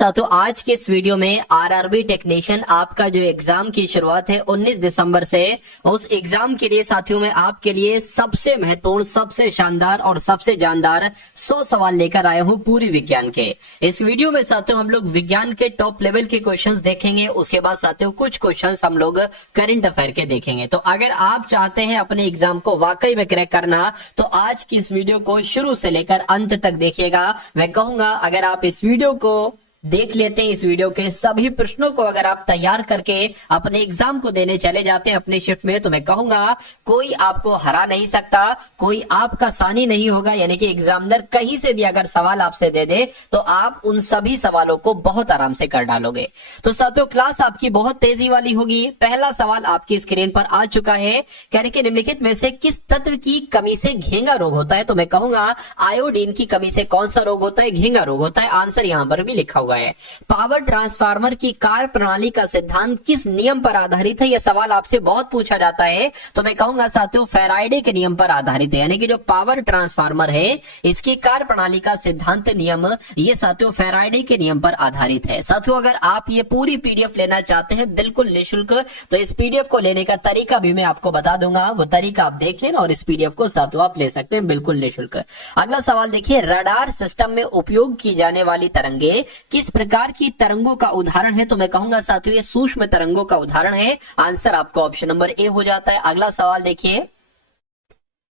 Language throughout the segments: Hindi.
साथियों आज के इस वीडियो में आरआरबी टेक्नीशियन आपका जो एग्जाम की शुरुआत है 19 दिसंबर से, उस एग्जाम के लिए साथियों में आपके लिए सबसे महत्वपूर्ण, सबसे शानदार और सबसे जानदार 100 सवाल लेकर आया हूं पूरी विज्ञान के। इस वीडियो में साथियों हम लोग विज्ञान के टॉप लेवल के क्वेश्चंस देखेंगे, उसके बाद साथियों कुछ क्वेश्चंस हम लोग करंट अफेयर के देखेंगे। तो अगर आप चाहते हैं अपने एग्जाम को वाकई में क्रैक करना तो आज की इस वीडियो को शुरू से लेकर अंत तक देखिएगा। मैं कहूंगा अगर आप इस वीडियो को देख लेते हैं, इस वीडियो के सभी प्रश्नों को अगर आप तैयार करके अपने एग्जाम को देने चले जाते हैं अपने शिफ्ट में, तो मैं कहूंगा कोई आपको हरा नहीं सकता, कोई आपका सानी नहीं होगा। यानी कि एग्जामिनर कहीं से भी अगर सवाल आपसे दे दे तो आप उन सभी सवालों को बहुत आराम से कर डालोगे। तो साथियों क्लास आपकी बहुत तेजी वाली होगी। पहला सवाल आपकी स्क्रीन पर आ चुका है। कह रहे कि निम्नलिखित में से किस तत्व की कमी से घेंगा रोग होता है? तो मैं कहूंगा आयोडीन की कमी से कौन सा रोग होता है? घेंगा रोग होता है। आंसर यहां पर भी लिखा हुआ है। पावर ट्रांसफार्मर की कार्य प्रणाली का सिद्धांत किस नियम पर आधारित है? यह सवाल आपसे बहुत पूछा जाता है। तो मैं कहूंगा साथियों फैराडे के नियम पर आधारित है। यानी कि जो पावर ट्रांसफार्मर है इसकी कार्य प्रणाली का सिद्धांत नियम ये साथियों फैराडे के नियम पर आधारित है। साथियों अगर आप ये पूरी पीडीएफ लेना चाहते हैं बिल्कुल निःशुल्क, तो इस पीडीएफ को लेने का तरीका भी मैं आपको बता दूंगा। वो तरीका आप देख लेना और इस पीडीएफ को साथियों आप ले सकते हैं बिल्कुल निःशुल्क। अगला सवाल देखिए, रडार सिस्टम में उपयोग की जाने वाली तरंगे किस प्रकार की तरंगों का उदाहरण है? तो मैं कहूंगा साथियों ये सूक्ष्म तरंगों का उदाहरण है। आंसर आपका ऑप्शन नंबर ए हो जाता है। अगला सवाल देखिए,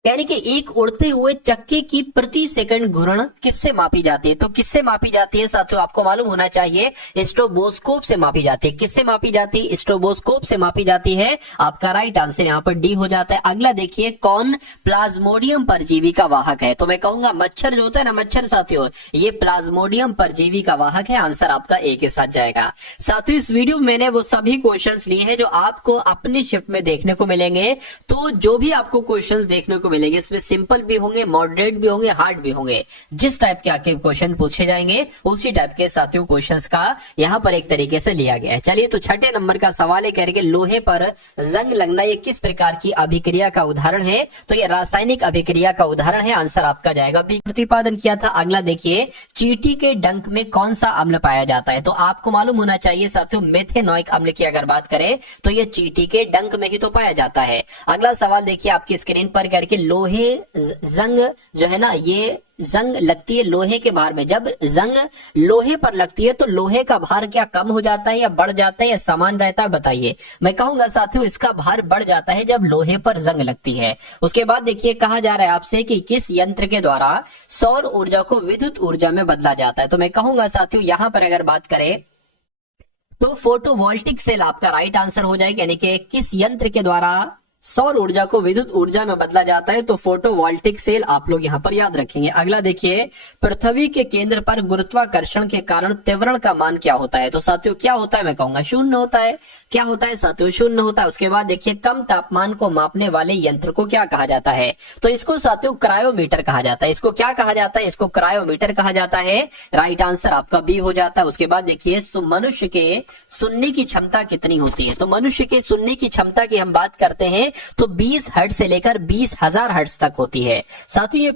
यानी कि एक उड़ते हुए चक्के की प्रति सेकंड घूर्ण किससे मापी जाती है? तो किससे मापी जाती है साथियों आपको मालूम होना चाहिए, स्ट्रोबोस्कोप से मापी जाती है। किससे मापी जाती है? स्ट्रोबोस्कोप से मापी जाती है। आपका राइट आंसर यहाँ पर डी हो जाता है। अगला देखिए, कौन प्लाज्मोडियम परजीवी का वाहक है? तो मैं कहूंगा मच्छर जो होता है ना, मच्छर साथियों ये प्लाज्मोडियम परजीवी का वाहक है। आंसर आपका ए के साथ जाएगा। साथियों इस वीडियो में मैंने वो सभी क्वेश्चंस लिए हैं जो आपको अपनी शिफ्ट में देखने को मिलेंगे। तो जो भी आपको क्वेश्चंस देखने को मिलेंगे इसमें सिंपल भी होंगे, मॉडरेट भी होंगे, हार्ड भी होंगे। जिस टाइप के आपके क्वेश्चन पूछे जाएंगे उसी टाइप के साथियों क्वेश्चंस का यहां पर एक तरीके से लिया गया है। चलिए तो छठे नंबर का सवाल है, कह रहे कि लोहे पर जंग लगना ये किस प्रकार की अभिक्रिया का उदाहरण है? तो ये रासायनिक अभिक्रिया का उदाहरण है। आंसर आपका जाएगा बी, प्रतिपादन किया था। अगला देखिए, चींटी के डंक में कौन सा अम्ल पाया जाता है? तो आपको मालूम होना चाहिए साथियों मेथेनोइक अम्ल की अगर बात करें तो ये चींटी के डंक में ही तो पाया जाता है। अगला सवाल देखिए आपकी स्क्रीन पर, करके लोहे जंग जो है ना, ये जंग लगती है लोहे के भार में। जब जंग लोहे पर लगती है तो लोहे का भार क्या कम हो जाता है या बढ़ जाता है या समान रहता है? बताइए। मैं कहूंगा साथियों इसका भार बढ़ जाता है जब लोहे पर जंग लगती है। उसके बाद देखिए कहा जा रहा है आपसे कि किस यंत्र के द्वारा सौर ऊर्जा को विद्युत ऊर्जा में बदला जाता है? तो मैं कहूंगा साथियों यहां पर अगर बात करें तो फोटोवोल्टिक सेल आपका राइट आंसर हो जाएगा। यानी कि किस यंत्र के द्वारा सौर ऊर्जा को विद्युत ऊर्जा में बदला जाता है? तो फोटोवोल्टिक सेल आप लोग यहां पर याद रखेंगे। अगला देखिए, पृथ्वी के केंद्र पर गुरुत्वाकर्षण के कारण त्वरण का मान क्या होता है? तो साथियों क्या होता है? मैं कहूंगा शून्य होता है। क्या होता है साथियों? शून्य होता है। उसके बाद देखिए, कम तापमान को मापने वाले यंत्र को क्या कहा जाता है? तो इसको साथियों क्रायोमीटर कहा जाता है। इसको क्या कहा जाता है? इसको क्रायोमीटर कहा जाता है। राइट आंसर आपका बी हो जाता है। उसके बाद देखिए, मनुष्य के सुनने की क्षमता कितनी होती है? तो मनुष्य के सुनने की क्षमता की हम बात करते हैं तो 20 हर्ट्ज से लेकर 20,000 हर्ट्ज तक होती है। साथियों ये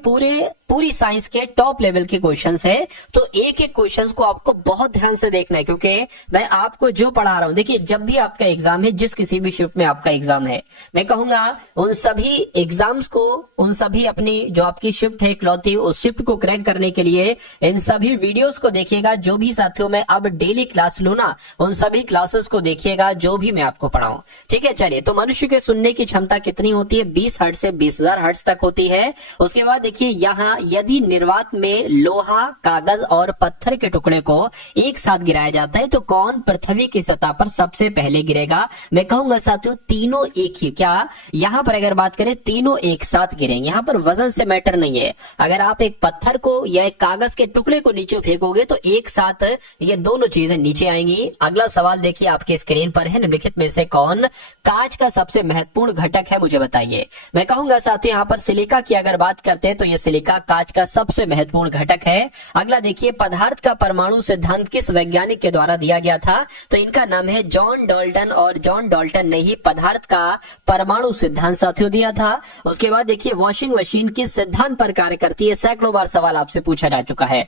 पूरी साइंस के टॉप लेवल के क्वेश्चंस है। तो एक एक क्वेश्चंस को आपको बहुत ध्यान से देखना है, क्योंकि मैं आपको जो पढ़ा रहा हूं, देखिए जब भी आपका एग्जाम है, जिस किसी भी शिफ्ट में आपका एग्जाम है, मैं कहूंगा उन सभी एग्जाम्स को, उन सभी अपनी जो आपकी शिफ्ट है इकलौती, उस शिफ्ट को क्रैक करने के लिए इन सभी वीडियोस को देखिएगा। जो भी साथियों मैं अब डेली क्लास लू ना, उन सभी क्लासेस को देखिएगा जो भी मैं आपको पढ़ाऊं। ठीक है, चलिए तो मनुष्य के सुनने की क्षमता कितनी होती है? 20 हर्ट्ज से 20,000 हर्ट्ज तक होती है। उसके बाद देखिए यहाँ यदि निर्वात में लोहा, कागज और पत्थर के टुकड़े को एक साथ गिराया जाता है तो कौन पृथ्वी की सतह पर सबसे पहले गिरेगा? मैं कहूंगा साथियों तीनों एक ही। क्या यहाँ पर अगर बात करें तीनों एक साथ गिरेंगे। यहाँ पर वजन से मैटर नहीं है। अगर आप एक पत्थर को या एक कागज के टुकड़े को नीचे फेंकोगे तो एक साथ ये दोनों चीजें नीचे आएंगी। अगला सवाल देखिए आपके स्क्रीन पर है, निम्नलिखित में से कौन कांच का सबसे महत्वपूर्ण घटक है? मुझे बताइए। मैं कहूंगा साथियों यहाँ पर सिलिका की अगर बात करते हैं तो ये सिलिका कांच का सबसे महत्वपूर्ण घटक है। अगला देखिए, पदार्थ का परमाणु सिद्धांत किस वैज्ञानिक के द्वारा दिया गया था? तो इनका नाम है जॉन डाल्टन, और जॉन डाल्टन ने ही पदार्थ का परमाणु सिद्धांत साथियों दिया था। उसके बाद देखिए, वॉशिंग मशीन किस सिद्धांत पर कार्य करती है? सैकड़ों बार सवाल आपसे पूछा जा चुका है।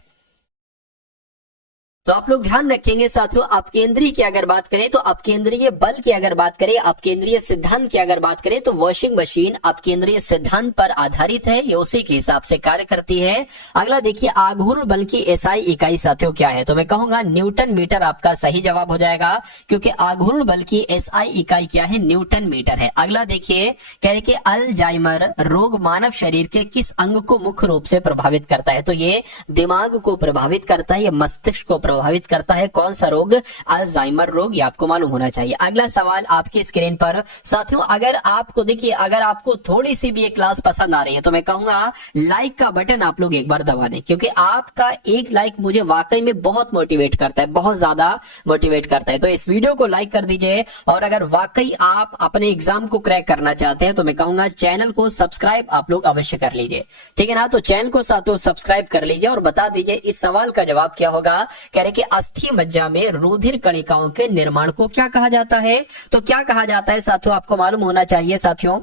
तो आप लोग ध्यान रखेंगे साथियों, अपकेंद्रीय की अगर बात करें तो अपकेंद्रीय बल की अगर बात करें, अपकेंद्रीय सिद्धांत की अगर बात करें तो वॉशिंग मशीन अपकेंद्रीय सिद्धांत पर आधारित है, ये उसी के हिसाब से कार्य करती है। अगला देखिए, आघूर्ण बल की एसआई इकाई साथियों क्या है, तो मैं कहूंगा न्यूटन मीटर आपका सही जवाब हो जाएगा, क्योंकि आघूर्ण बल की एसआई इकाई क्या है, न्यूटन मीटर है। अगला देखिए, कह रहे कि अल्जाइमर रोग मानव शरीर के किस अंग को मुख्य रूप से प्रभावित करता है, तो ये दिमाग को प्रभावित करता है, ये मस्तिष्क को प्रभावित करता है। कौन सा रोग, अल्जाइमर रोग, ये आपको मालूम होना चाहिए। अगला सवाल आपकी स्क्रीन पर साथियों, अगर आपको देखिए, अगर आपको थोड़ी सी भी ये क्लास पसंद आ रही है तो मैं कहूंगा लाइक का बटन आप लोग एक बार दबा दें, क्योंकि आपका एक लाइक मुझे वाकई में बहुत मोटिवेट करता है, बहुत ज्यादा मोटिवेट करता है। तो इस वीडियो को लाइक कर दीजिए, और अगर वाकई आप अपने एग्जाम को क्रैक करना चाहते हैं तो मैं कहूंगा चैनल को सब्सक्राइब आप लोग अवश्य कर लीजिए, ठीक है ना। तो चैनल को साथियों सब्सक्राइब कर लीजिए और बता दीजिए इस सवाल का जवाब क्या होगा। कह रहे कि अस्थि मज्जा में रुधिर कणिकाओं के निर्माण को क्या कहा जाता है, तो क्या कहा जाता है साथियों, आपको मालूम होना चाहिए साथियों।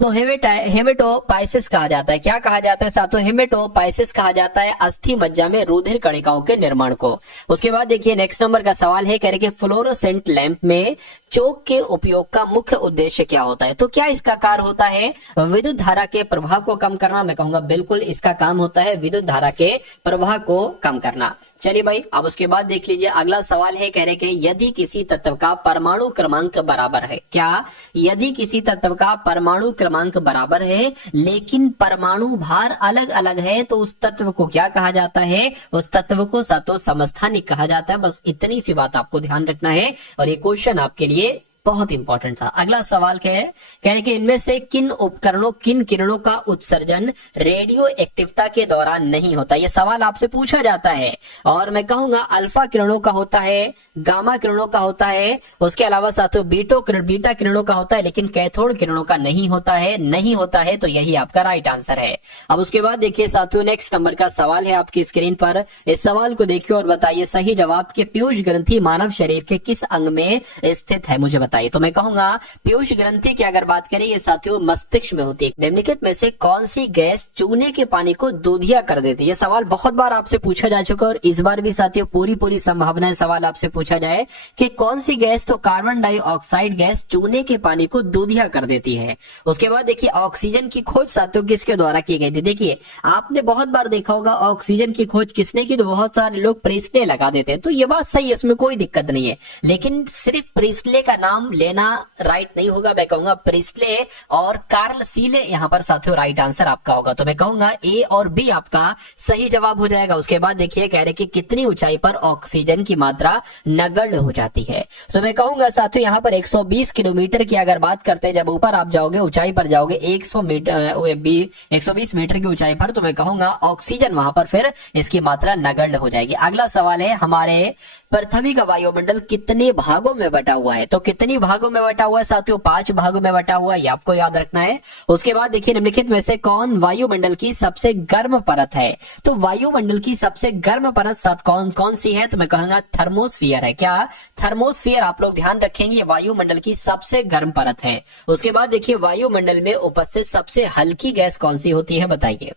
तो हेमेटोपाइसिस कहा जाता है, क्या कहा जाता है साथियों, हेमेटोपाइसिस कहा जाता है अस्थि मज्जा में रुधिर कणिकाओं के निर्माण को। उसके बाद देखिए नेक्स्ट नंबर का सवाल है, कह रहे कि फ्लोरोसेंट लैंप में चोक के उपयोग का मुख्य उद्देश्य क्या होता है, तो क्या इसका कार्य होता है विद्युत धारा के प्रभाव को कम करना, मैं कहूंगा बिल्कुल इसका काम होता है विद्युत धारा के प्रवाह को कम करना। चलिए भाई, अब उसके बाद देख लीजिए अगला सवाल है, कह रहे कि यदि किसी तत्व का परमाणु क्रमांक बराबर है, क्या यदि किसी तत्व का परमाणु क्रमांक बराबर है लेकिन परमाणु भार अलग अलग है तो उस तत्व को क्या कहा जाता है, उस तत्व को सातों समस्थानिक कहा जाता है। बस इतनी सी बात आपको ध्यान रखना है, और ये क्वेश्चन आपके लिए बहुत इंपॉर्टेंट था। अगला सवाल क्या है, कह रहे कि इनमें से किन उपकरणों, किन किरणों का उत्सर्जन रेडियो एक्टिवता के दौरान नहीं होता, यह सवाल आपसे पूछा जाता है। और मैं कहूंगा अल्फा किरणों का होता है, गामा किरणों का होता है, उसके अलावा साथियों बीटा किरणों का होता है, लेकिन कैथोड किरणों का नहीं होता है, नहीं होता है, तो यही आपका राइट आंसर है। अब उसके बाद देखिए साथियों, नेक्स्ट नंबर का सवाल है आपकी स्क्रीन पर, इस सवाल को देखिए और बताइए सही जवाब के पीयूष ग्रंथि मानव शरीर के किस अंग में स्थित है, मुझे बताइए। तो मैं कहूंगा पीयूष ग्रंथि की अगर बात करें, ये साथियों मस्तिष्क में होती है। निम्नलिखित में से कौन सी गैस चूने के पानी को दूधिया कर देती है, ये सवाल बहुत बार आपसे पूछा जा चुका है, और इस बार भी साथियों पूरी संभावना है सवाल आपसे पूछा जाए कि कौन सी गैस, तो कार्बन डाइऑक्साइड गैस चूने के पानी को दूधिया कर देती है। उसके बाद देखिए ऑक्सीजन की खोज साथियों किसके द्वारा की गई थी, देखिए आपने बहुत बार देखा होगा ऑक्सीजन की खोज किसने की, तो बहुत सारे लोग प्रिस्टले लगा देते हैं, तो ये बात सही है, इसमें कोई दिक्कत नहीं है, लेकिन सिर्फ प्रिस्टले का नाम लेना राइट नहीं होगा। मैं कहूंगा प्रिस्टले और कार्ल सीले यहाँ पर साथियों राइट आंसर आपका होगा, तो मैं कहूंगा ए और बी आपका सही जवाब हो जाएगा। उसके बाद देखिए कह रहे कि कितनी ऊंचाई पर ऑक्सीजन की मात्रा नगण्य हो जाती है, तो मैं कहूंगा साथियों यहाँ पर 120 किलोमीटर की अगर बात करते हैं, जब ऊपर आप जाओगे ऊंचाई पर जाओगे 120 मीटर की ऊंचाई पर, तो मैं कहूंगा ऑक्सीजन वहां पर फिर इसकी मात्रा नगण्य हो जाएगी। अगला सवाल है, हमारे पृथ्वी का वायुमंडल कितने भागों में बटा हुआ है, तो कितनी भागों में बटा हुआ है साथियों, 5 भागों में बटा हुआ है, ये आपको याद रखना है। उसके बाद देखिए निम्नलिखित में से कौन वायुमंडल की सबसे गर्म परत है, तो वायुमंडल की सबसे गर्म परत साथ कौन सी है, तो मैं कहूंगा थर्मोस्फियर है, क्या थर्मोस्फियर, आप लोग ध्यान रखेंगे ये वायुमंडल की सबसे गर्म परत है। उसके बाद देखिए वायुमंडल में उपस्थित सबसे हल्की गैस कौन सी होती है, बताइए।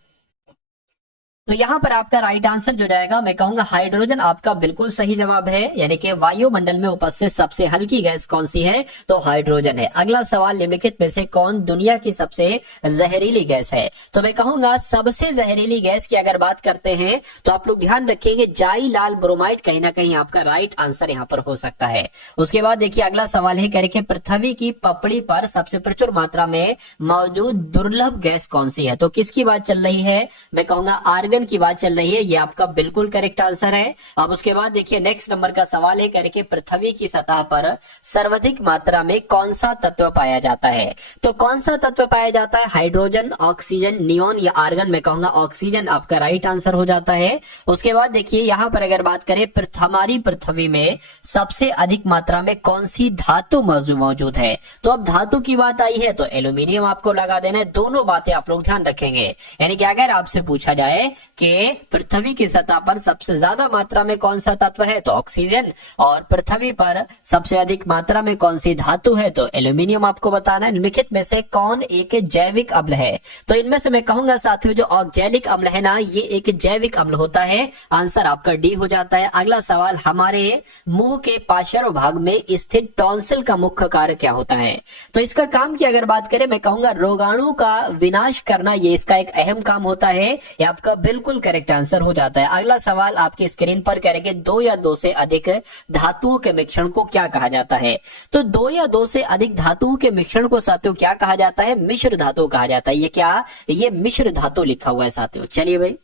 तो यहाँ पर आपका राइट आंसर जो जाएगा, मैं कहूंगा हाइड्रोजन आपका बिल्कुल सही जवाब है, यानी कि वायुमंडल में उपस्थित सबसे हल्की गैस कौन सी है, तो हाइड्रोजन है। अगला सवाल, निम्नलिखित में से कौन दुनिया की सबसे जहरीली गैस है, तो मैं कहूंगा सबसे जहरीली गैस की अगर बात करते हैं तो आप लोग ध्यान रखेंगे जाई लाल ब्रोमाइड कहीं ना कहीं आपका राइट आंसर यहाँ पर हो सकता है। उसके बाद देखिए अगला सवाल है, कह रहे पृथ्वी की पपड़ी पर सबसे प्रचुर मात्रा में मौजूद दुर्लभ गैस कौन सी है, तो किसकी बात चल रही है, मैं कहूंगा आर्गन की बात चल रही है, ये आपका बिल्कुल करेक्ट आंसर है। अब उसके बाद देखिए नेक्स्ट नंबर का सवाल है, कह रहे कि पृथ्वी की सतह पर सर्वाधिक मात्रा में कौन सा तत्व पाया जाता है, तो कौन सा तत्व पाया जाता है, हाइड्रोजन, ऑक्सीजन, नियोन या आर्गन, मैं कहूंगा ऑक्सीजन आपका राइट आंसर हो जाता है। उसके बाद देखिए यहाँ पर अगर बात करें हमारी पृथ्वी में सबसे अधिक मात्रा में कौन सी धातु मौजूद है, तो अब धातु की बात आई है तो एल्यूमिनियम आपको लगा देना है। दोनों बातें आप लोग ध्यान रखेंगे, यानी कि अगर आपसे पूछा जाए कि पृथ्वी की सतह पर सबसे ज्यादा मात्रा में कौन सा तत्व है, तो ऑक्सीजन, और पृथ्वी पर सबसे अधिक मात्रा में कौन सी धातु है, तो एल्यूमिनियम आपको बताना है। निम्नलिखित में से कौन एक जैविक अम्ल है, तो इनमें से मैं कहूंगा साथियों जो ऑक्जेलिक अम्ल है ना, ये एक जैविक अम्ल होता है। आंसर आपका डी हो जाता है। अगला सवाल, हमारे मुंह के पार्श्व भाग में स्थित टॉन्सिल का मुख्य कार्य क्या होता है, तो इसका काम की अगर बात करें मैं कहूंगा रोगाणु का विनाश करना, ये इसका एक अहम काम होता है। ये आपका बिल्कुल करेक्ट आंसर हो जाता है। अगला सवाल आपकी स्क्रीन पर करेंगे, दो या दो से अधिक धातुओं के मिश्रण को क्या कहा जाता है, तो दो या दो से अधिक धातुओं के मिश्रण को साथियों क्या कहा जाता है, मिश्र धातु कहा जाता है। ये क्या, ये मिश्र धातु लिखा हुआ है साथियों। चलिए भाई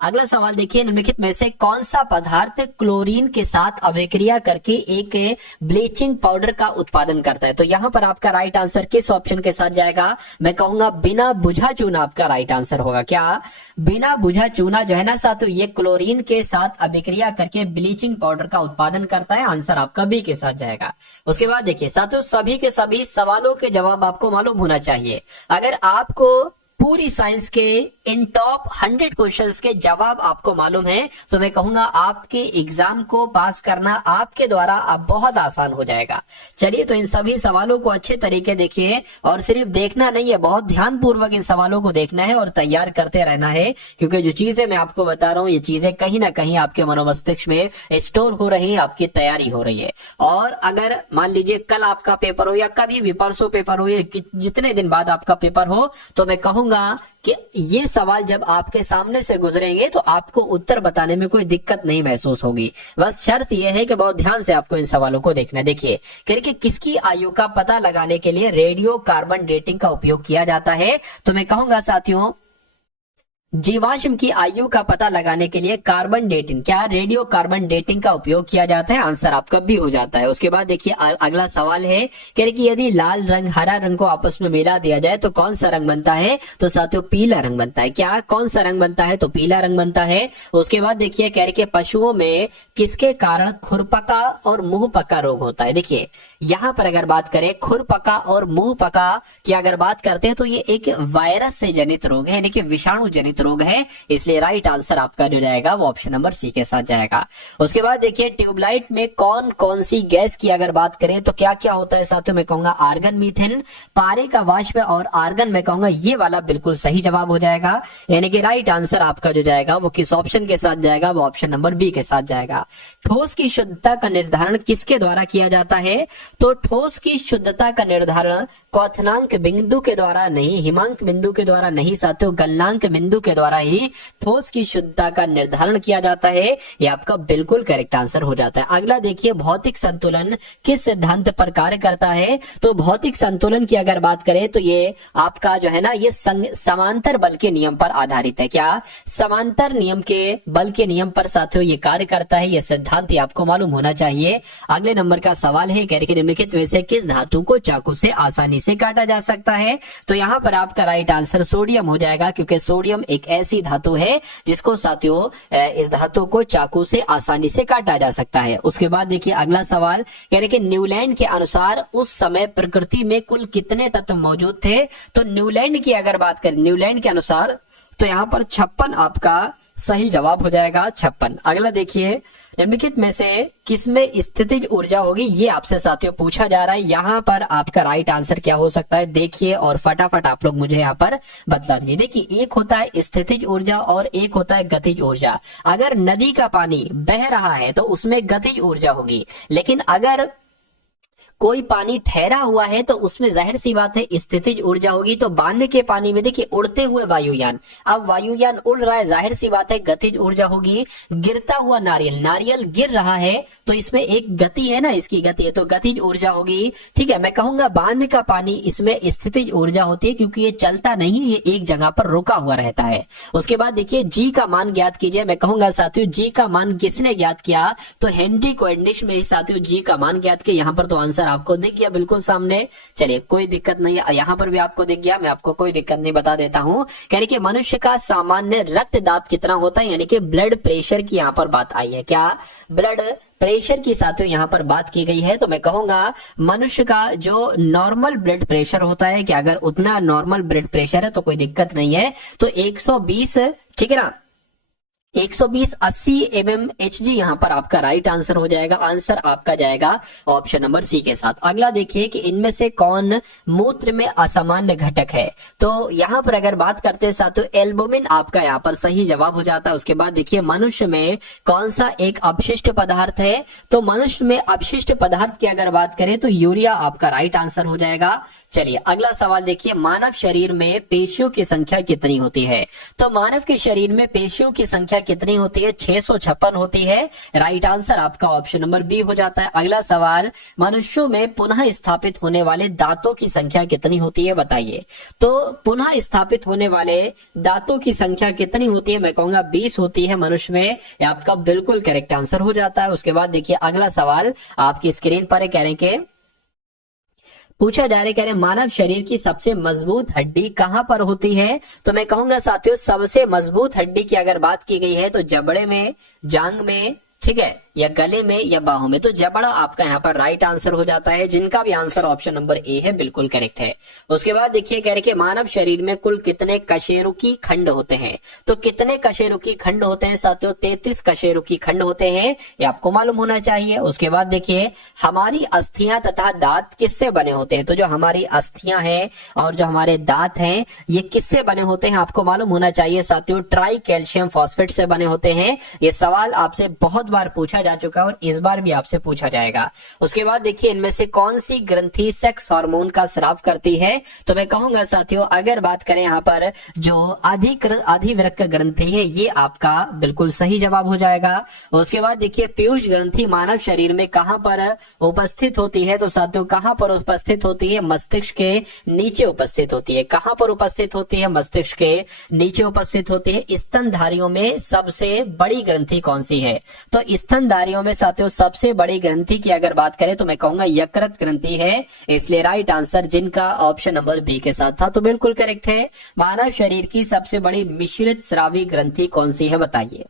अगला सवाल देखिए, निम्नलिखित में से कौन सा पदार्थ क्लोरीन के साथ अभिक्रिया करके एक ब्लीचिंग पाउडर का उत्पादन करता है, तो यहां पर आपका राइट आंसर किस ऑप्शन के साथ जाएगा, मैं कहूंगा बिना बुझा चूना आपका राइट आंसर होगा। क्या, बिना बुझा चूना जो है ना साथियों, ये क्लोरीन के साथ अभिक्रिया करके ब्लीचिंग पाउडर का उत्पादन करता है। आंसर आपका बी के साथ जाएगा। उसके बाद देखिए साथियों, सभी के सभी सवालों के जवाब आपको मालूम होना चाहिए। अगर आपको पूरी साइंस के इन टॉप 100 क्वेश्चंस के जवाब आपको मालूम है, तो मैं कहूंगा आपके एग्जाम को पास करना आपके द्वारा अब बहुत आसान हो जाएगा। चलिए तो इन सभी सवालों को अच्छे तरीके देखिए, और सिर्फ देखना नहीं है, बहुत ध्यान पूर्वक इन सवालों को देखना है और तैयार करते रहना है, क्योंकि जो चीजें मैं आपको बता रहा हूँ ये चीजें कहीं ना कहीं आपके मनोमस्तिष्क में स्टोर हो रही है, आपकी तैयारी हो रही है। और अगर मान लीजिए कल आपका पेपर हो या कभी भी परसों पेपर हो या जितने दिन बाद आपका पेपर हो, तो मैं कहूंगा कि ये सवाल जब आपके सामने से गुजरेंगे तो आपको उत्तर बताने में कोई दिक्कत नहीं महसूस होगी। बस शर्त यह है कि बहुत ध्यान से आपको इन सवालों को देखना है। देखिए कि किसकी आयु का पता लगाने के लिए रेडियो कार्बन डेटिंग का उपयोग किया जाता है, तो मैं कहूंगा साथियों जीवाश्म की आयु का पता लगाने के लिए कार्बन डेटिंग, क्या रेडियो कार्बन डेटिंग का उपयोग किया जाता है। आंसर आपका भी हो जाता है। उसके बाद देखिए अगला सवाल है कि यदि लाल रंग हरा रंग को आपस में मिला दिया जाए तो कौन सा रंग बनता है, तो साथियों पीला रंग बनता है। क्या, कौन सा रंग बनता है, तो पीला रंग बनता है। उसके बाद देखिए कह रहे कि पशुओं में किसके कारण खुरपका और मुंह पका रोग होता है। देखिए यहां पर अगर बात करें खुरपका और मुंह पका की अगर बात करते हैं तो ये एक वायरस से जनित रोग है, यानी कि विषाणु जनित रोग है, इसलिए राइट आंसर आपका जो जाएगा वो ऑप्शन नंबर सी के साथ जाएगा। उसके बाद देखिए ट्यूबलाइट में कौन कौन सी गैस की अगर बात करें तो क्या क्या होता है साथियों, मैं कहूंगा आर्गन, मीथेन, पारे का वाष्प और आर्गन, मैं कहूंगा ये वाला बिल्कुल सही जवाब हो जाएगा। यानी कि राइट आंसर आपका जो जाएगा वो किस ऑप्शन के साथ जाएगा, वो ऑप्शन नंबर बी के साथ जाएगा। ठोस की शुद्धता का निर्धारण किसके द्वारा किया जाता है, तो ठोस की शुद्धता का निर्धारण क्वथनांक बिंदु के द्वारा नहीं, हिमांक बिंदु के द्वारा नहीं साथियों, गलनांक बिंदु के द्वारा ही ठोस की शुद्धता का निर्धारण किया जाता है। ये आपका बिल्कुल करेक्ट आंसर हो जाता है। अगला देखिए भौतिक संतुलन किस सिद्धांत पर कार्य करता है, तो भौतिक संतुलन की अगर बात करें तो ये आपका जो है ना ये समांतर बल के नियम पर आधारित है। क्या, समांतर नियम के बल के नियम पर साथियों ये कार्य करता है, ये सिद्धांत ही आपको मालूम होना चाहिए। अगले नंबर का सवाल है कह रहे निम्नलिखित में से किस धातु को चाकू से आसानी से काटा जा सकता है, तो यहाँ पर आपका राइट आंसर सोडियम हो जाएगा, क्योंकि सोडियम एक ऐसी धातु है जिसको साथियों इस धातु को चाकू से आसानी से काटा जा सकता है। उसके बाद देखिए अगला सवाल कह रहे कि न्यूलैंड के अनुसार उस समय प्रकृति में कुल कितने तत्व मौजूद थे, तो न्यूलैंड की अगर बात करें न्यूलैंड के अनुसार तो यहाँ पर 56 आपका सही जवाब हो जाएगा, 56। अगला देखिए निम्नलिखित में से किसमें स्थितिज ऊर्जा होगी, ये आपसे साथियों पूछा जा रहा है। यहाँ पर आपका राइट आंसर क्या हो सकता है देखिए, और फटाफट आप लोग मुझे यहाँ पर बतला दीजिए। देखिए एक होता है स्थितिज ऊर्जा और एक होता है गतिज ऊर्जा। अगर नदी का पानी बह रहा है तो उसमें गतिज ऊर्जा होगी, लेकिन अगर कोई पानी ठहरा हुआ है तो उसमें जाहिर सी बात है स्थितिज ऊर्जा होगी। तो बांध के पानी में देखिए उड़ते हुए वायुयान, अब वायुयान उड़ रहा है, जाहिर सी बात है गतिज ऊर्जा होगी। गिरता हुआ नारियल गिर रहा है तो इसमें एक गति है ना, इसकी गति है तो गतिज ऊर्जा होगी। ठीक है, मैं कहूंगा बांध का पानी इसमें स्थितिज ऊर्जा होती है, क्योंकि ये चलता नहीं, ये एक जगह पर रुका हुआ रहता है। उसके बाद देखिए जी का मान ज्ञात कीजिए। मैं कहूंगा साथियों जी का मान किसने ज्ञात किया, तो हेनरी कोएर्निश में साथियों जी का मान ज्ञात किया। यहाँ पर तो आंसर आंसर आपको दिख गया बिल्कुल सामने। चलिए कोई दिक्कत नहीं है, यहाँ पर भी आपको दिख गया, मैं आपको कोई दिक्कत नहीं बता देता हूँ। यानी कि मनुष्य का सामान्य रक्तदाब कितना होता है, यानी कि ब्लड प्रेशर की यहाँ पर बात आई है। क्या ब्लड प्रेशर की साथियों यहाँ पर बात की गई है। तो मैं कहूंगा मनुष्य का जो नॉर्मल ब्लड प्रेशर होता है कि अगर उतना नॉर्मल ब्लड प्रेशर है तो कोई दिक्कत नहीं है, तो 120, ठीक है ना, 120 80 mmHg यहाँ पर आपका राइट आंसर हो जाएगा। आंसर आपका जाएगा ऑप्शन नंबर सी के साथ। अगला देखिए कि इनमें से कौन मूत्र में असामान्य घटक है। तो यहाँ पर अगर बात करते हैं साथियों, एल्बुमिन आपका यहाँ पर सही जवाब हो जाता है। उसके बाद देखिए मनुष्य में कौन सा एक अपशिष्ट पदार्थ है। तो मनुष्य में अपशिष्ट पदार्थ की अगर बात करें तो यूरिया आपका राइट आंसर हो जाएगा। चलिए अगला सवाल देखिए, मानव शरीर में पेशियों की संख्या कितनी होती है। तो मानव के शरीर में पेशियों की संख्या कितनी होती है, 656 होती है। राइट आंसर आपका ऑप्शन नंबर बी हो जाता है। अगला सवाल, मनुष्यों में पुनः स्थापित होने वाले दांतों की संख्या कितनी होती है, बताइए। तो पुनः स्थापित होने वाले दांतों की संख्या कितनी होती है, मैं कहूंगा 20 होती है मनुष्य में। ये आपका बिल्कुल करेक्ट आंसर हो जाता है। उसके बाद देखिए अगला सवाल आपकी स्क्रीन पर है, कह रहे कि पूछा जा रहा है, कह रहे मानव शरीर की सबसे मजबूत हड्डी कहां पर होती है। तो मैं कहूंगा साथियों सबसे मजबूत हड्डी की अगर बात की गई है तो जबड़े में, जांग में, ठीक है, या गले में या बाहों में। तो जबड़ा आपका यहाँ पर राइट आंसर हो जाता है, जिनका भी आंसर ऑप्शन नंबर ए है बिल्कुल करेक्ट है। उसके बाद देखिए कह रहे कि मानव शरीर में कुल कितने कशेरुकी खंड होते हैं। तो कितने कशेरुकी खंड होते हैं साथियों, 33 कशेरुकी खंड होते हैं, ये आपको मालूम होना चाहिए। उसके बाद देखिए हमारी अस्थियां तथा दांत किससे बने होते हैं। तो जो हमारी अस्थियां हैं और जो हमारे दांत हैं ये किससे बने होते हैं, आपको मालूम होना चाहिए साथियों, ट्राई कैल्शियम फॉस्फेट से बने होते हैं। ये सवाल आपसे बहुत बार पूछा जा चुका है और इस बार भी आपसे पूछा जाएगा। उसके बाद देखिए इनमें से कौन सी ग्रंथि सेक्स हार्मोन का स्राव करती है। तो मैं कहूंगा साथियों अगर बात करें यहाँ पर जो अधिवृक्क ग्रंथि है ये आपका बिल्कुल सही जवाब हो जाएगा। उसके बाद देखिए पीयूष ग्रंथि मानव शरीर में कहां पर उपस्थित होती है। तो साथियों कहां पर उपस्थित होती है, मस्तिष्क के नीचे उपस्थित होती है। कहां पर उपस्थित होती है, मस्तिष्क के नीचे उपस्थित होती है। स्तनधारियों में सबसे बड़ी ग्रंथि कौन सी है। तो स्तनधारियों में साथियों सबसे बड़ी ग्रंथि की अगर बात करें तो मैं कहूंगा यकृत ग्रंथि है, इसलिए राइट आंसर जिनका ऑप्शन नंबर बी के साथ था तो बिल्कुल करेक्ट है। मानव शरीर की सबसे बड़ी मिश्रित स्रावी ग्रंथि कौन सी है, बताइए।